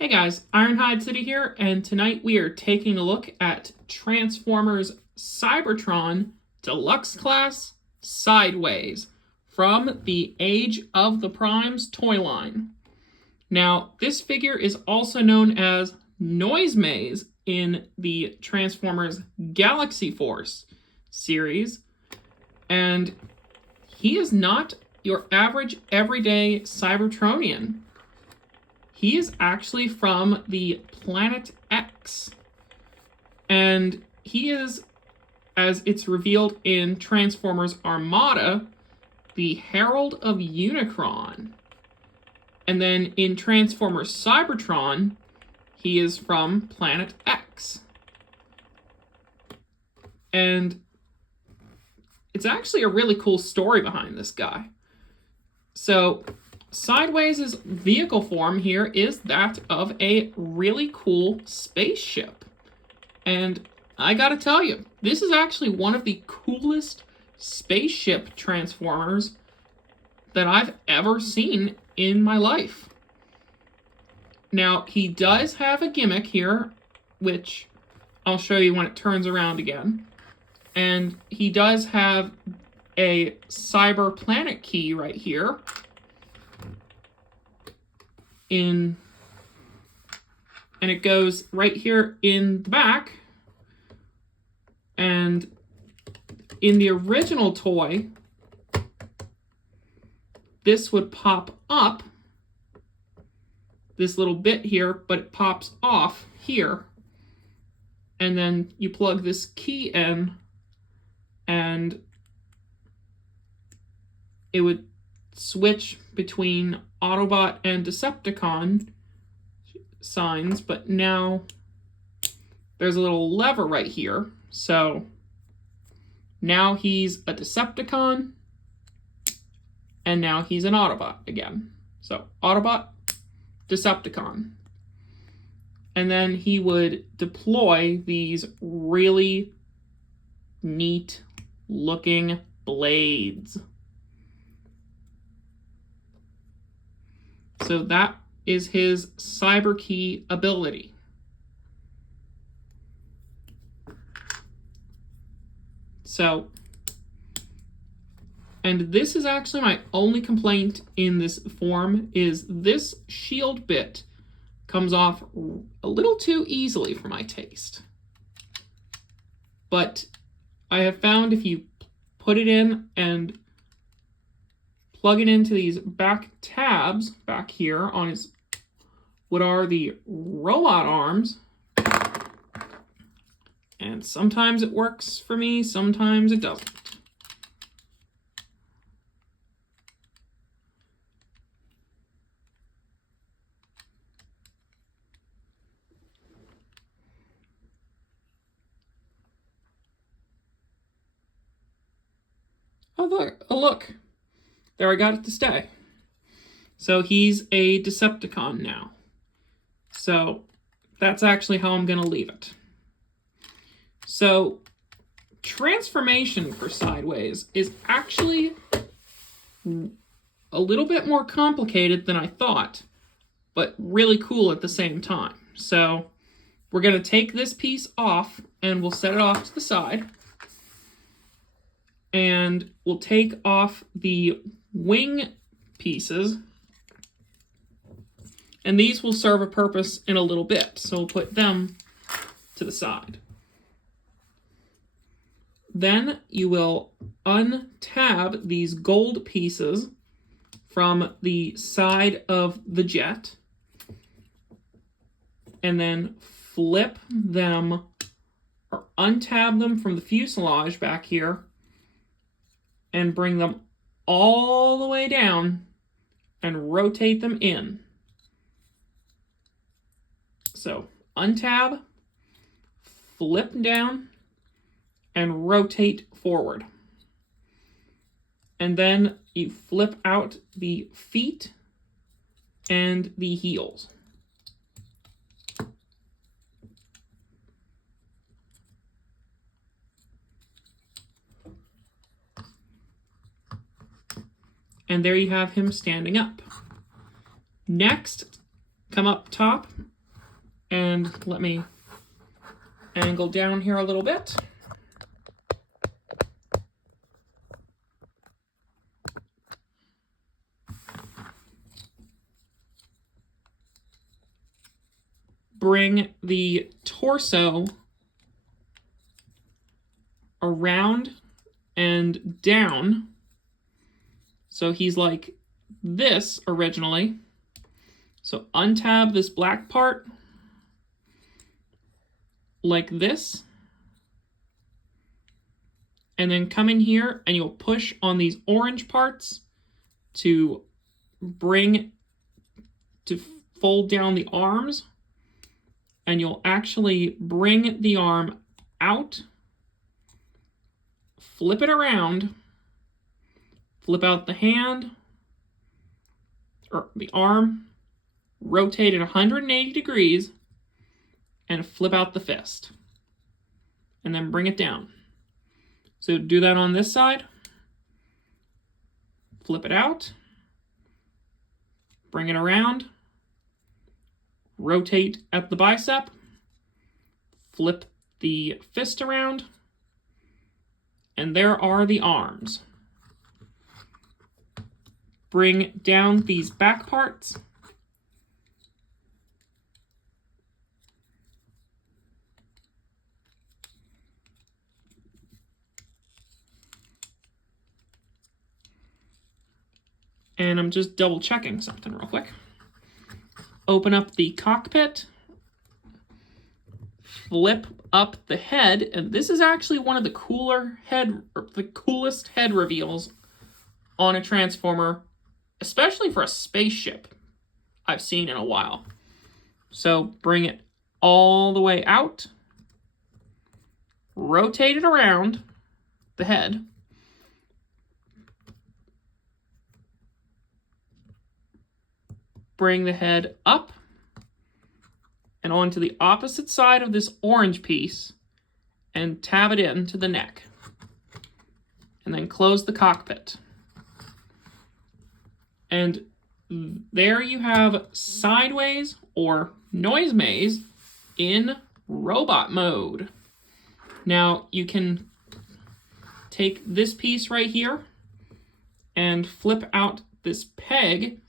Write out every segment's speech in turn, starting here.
Hey guys, Ironhide City here, and tonight we are taking a look at Transformers Cybertron Deluxe Class Sideways from the Age of the Primes toy line. Now, this figure is also known as Noise Maze in the Transformers Galaxy Force series, and he is not your average everyday Cybertronian. He is actually from the Planet X, and he is, as it's revealed in Transformers Armada, the Herald of Unicron. And then in Transformers Cybertron, he is from Planet X. And it's actually a really cool story behind this guy. So Sideways' vehicle form here is that of a really cool spaceship. And I gotta tell you, this is actually one of the coolest spaceship Transformers that I've ever seen in my life. Now, he does have a gimmick here, which I'll show you when it turns around again. And he does have a cyber planet key right here. And it goes right here in the back. And in the original toy, this would pop up, this little bit here, but it pops off here. And then you plug this key in, and it would switch between Autobot and Decepticon signs, but now there's a little lever right here. So now he's a Decepticon, and now he's an Autobot again. So Autobot, Decepticon. And then he would deploy these really neat looking blades. So that is his cyber key ability. So, and this is actually my only complaint in this form, is this shield bit comes off a little too easily for my taste. But I have found if you put it in and plug it into these back tabs back here on his, what are the robot arms, and sometimes it works for me, sometimes it doesn't. Oh look. There, I got it to stay. So he's a Decepticon now. So that's actually how I'm going to leave it. So transformation for Sideways is actually a little bit more complicated than I thought, but really cool at the same time. So we're going to take this piece off, and we'll set it off to the side. And we'll take off the wing pieces, and these will serve a purpose in a little bit, so we'll put them to the side. Then you will untab these gold pieces from the side of the jet, and then flip them, or untab them from the fuselage back here, and bring them all the way down and rotate them in. So untab, flip down, and rotate forward. And then you flip out the feet and the heels. And there you have him standing up. Next, come up top And let me angle down here a little bit. Bring the torso around and down. So he's like this originally. So untab this black part like this. And then come in here and you'll push on these orange parts to fold down the arms. And you'll actually bring the arm out, flip it around, flip out the hand, or the arm, rotate it 180 degrees, and flip out the fist. And then bring it down. So do that on this side. Flip it out, bring it around, rotate at the bicep, flip the fist around, and there are the arms. Bring down these back parts. And I'm just double checking something real quick. Open up the cockpit, flip up the head, and this is actually one of the coolest head reveals on a Transformer, especially for a spaceship, I've seen in a while. So bring it all the way out, rotate it around the head, bring the head up and onto the opposite side of this orange piece and tab it into the neck. And then close the cockpit. And there you have Sideways, or Noise Maze, in robot mode. Now you can take this piece right here and flip out this peg.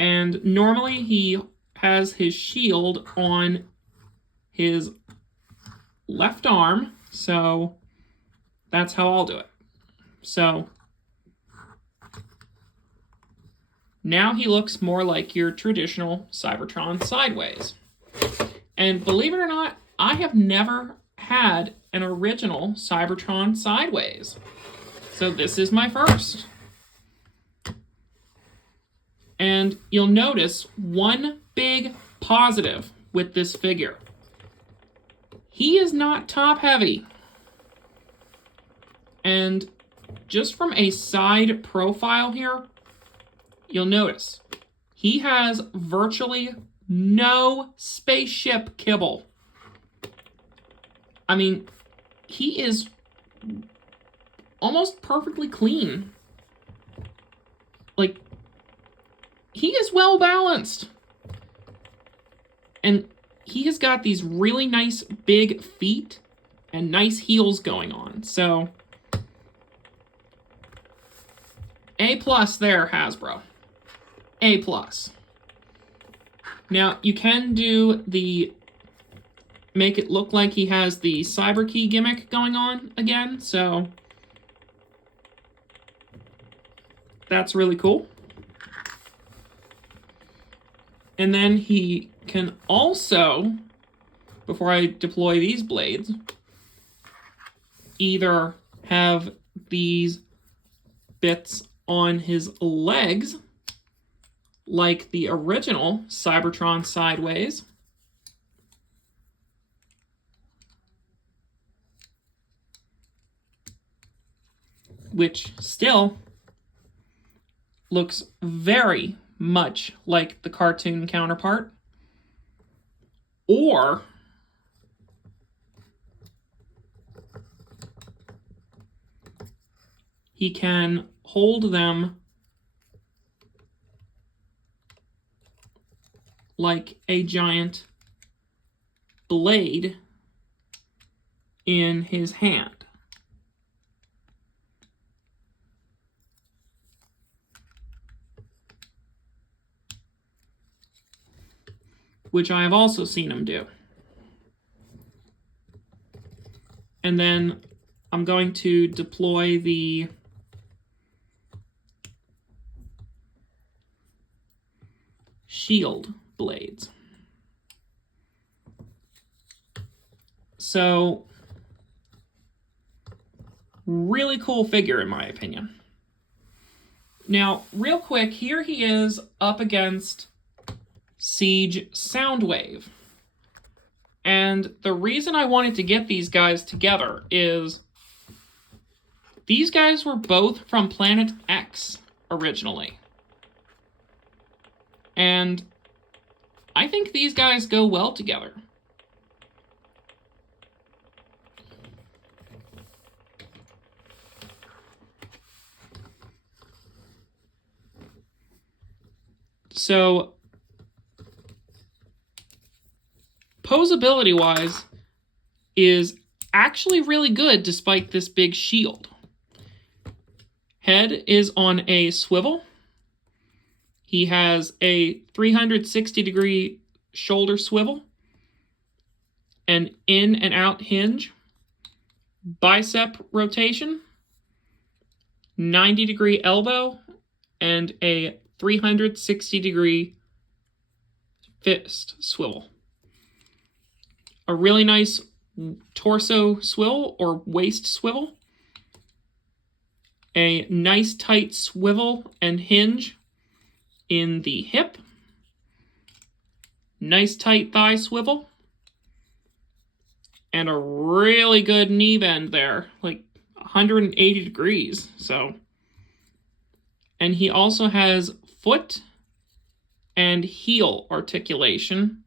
And normally he has his shield on his left arm, so that's how I'll do it. So now he looks more like your traditional Cybertron Sideways. And believe it or not, I have never had an original Cybertron Sideways. So this is my first. And you'll notice one big positive with this figure. He is not top heavy. And just from a side profile here, you'll notice he has virtually no spaceship kibble. I mean, he is almost perfectly clean. Like, he is well balanced. And he has got these really nice big feet and nice heels going on. So, A+ there, Hasbro. A+. Now, you can do make it look like he has the cyber key gimmick going on again, so that's really cool. And then he can also, before I deploy these blades, either have these bits on his legs, like the original Cybertron Sideways, which still looks very much like the cartoon counterpart, or he can hold them like a giant blade in his hand. Which I have also seen him do. And then I'm going to deploy the shield blades. So, really cool figure in my opinion. Now, real quick, here he is up against Siege Soundwave. And the reason I wanted to get these guys together is these guys were both from Planet X originally. And I think these guys go well together. So, posability-wise, is actually really good despite this big shield. Head is on a swivel. He has a 360-degree shoulder swivel, an in and out hinge, bicep rotation, 90-degree elbow, and a 360-degree fist swivel. A really nice torso swivel or waist swivel. A nice tight swivel and hinge in the hip. Nice tight thigh swivel. And a really good knee bend there, like 180 degrees. So, and he also has foot and heel articulation.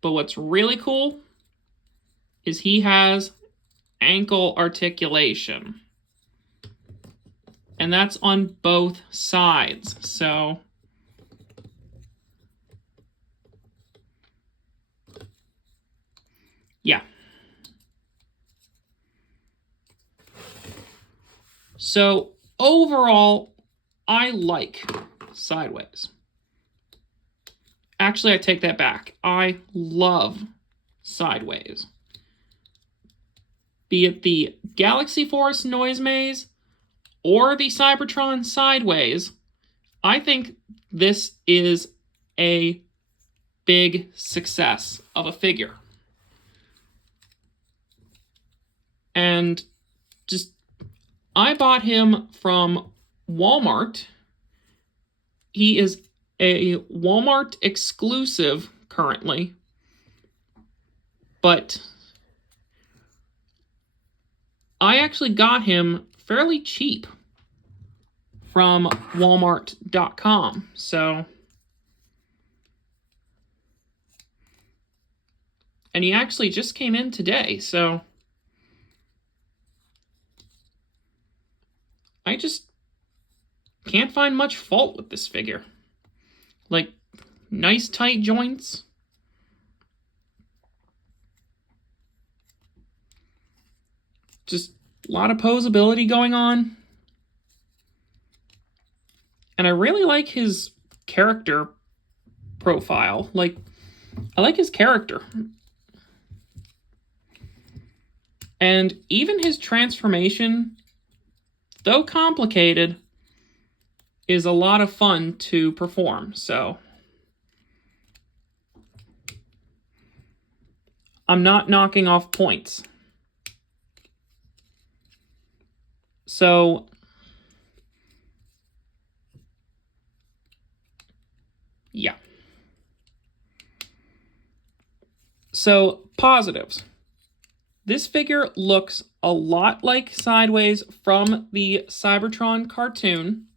But what's really cool is he has ankle articulation. And that's on both sides. So, yeah. So, overall, I like Sideways. Actually, I take that back. I love Sideways. Be it the Galaxy Force Noise Maze or the Cybertron Sideways, I think this is a big success of a figure. And just, I bought him from Walmart. He is a Walmart exclusive currently, but I actually got him fairly cheap from Walmart.com. So, and he actually just came in today, so I just can't find much fault with this figure. Like, nice tight joints. Just a lot of posability going on. And I really like his character profile. Like, I like his character. And even his transformation, though complicated, is a lot of fun to perform. So, I'm not knocking off points. So, yeah. So, positives. This figure looks a lot like Sideways from the Cybertron cartoon.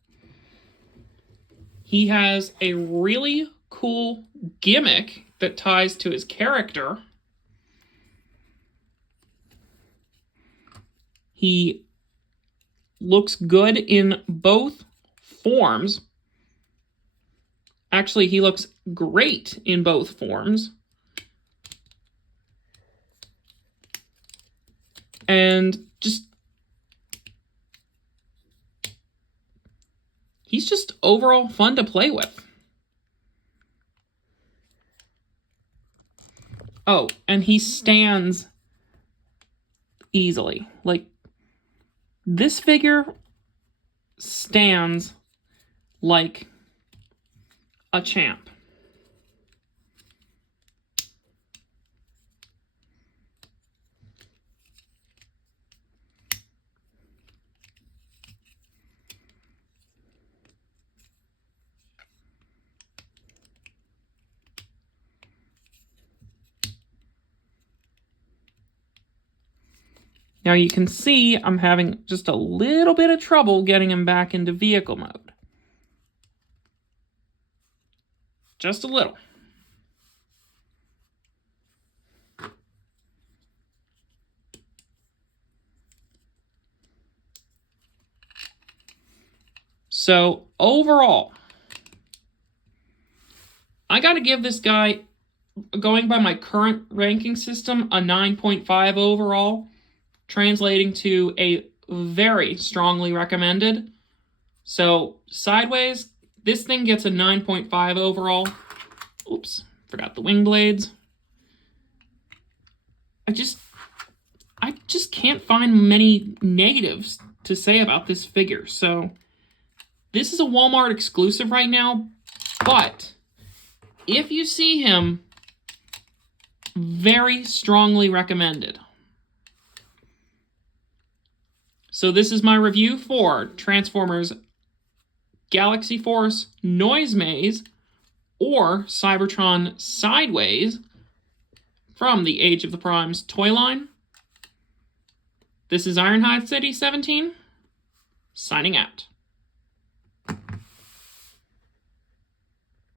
He has a really cool gimmick that ties to his character. He looks good in both forms. Actually, he looks great in both forms. And he's just overall fun to play with. Oh, and he stands easily. Like, this figure stands like a champ. Now you can see I'm having just a little bit of trouble getting him back into vehicle mode. Just a little. So overall, I gotta give this guy, going by my current ranking system, a 9.5 overall, translating to a very strongly recommended. So sideways, this thing gets a 9.5 overall. Oops, forgot the wing blades. I just can't find many negatives to say about this figure. So this is a Walmart exclusive right now, but if you see him, very strongly recommended. So this is my review for Transformers Galaxy Force Noise Maze or Cybertron Sideways from the Age of the Primes toy line. This is Ironhide City 17, signing out.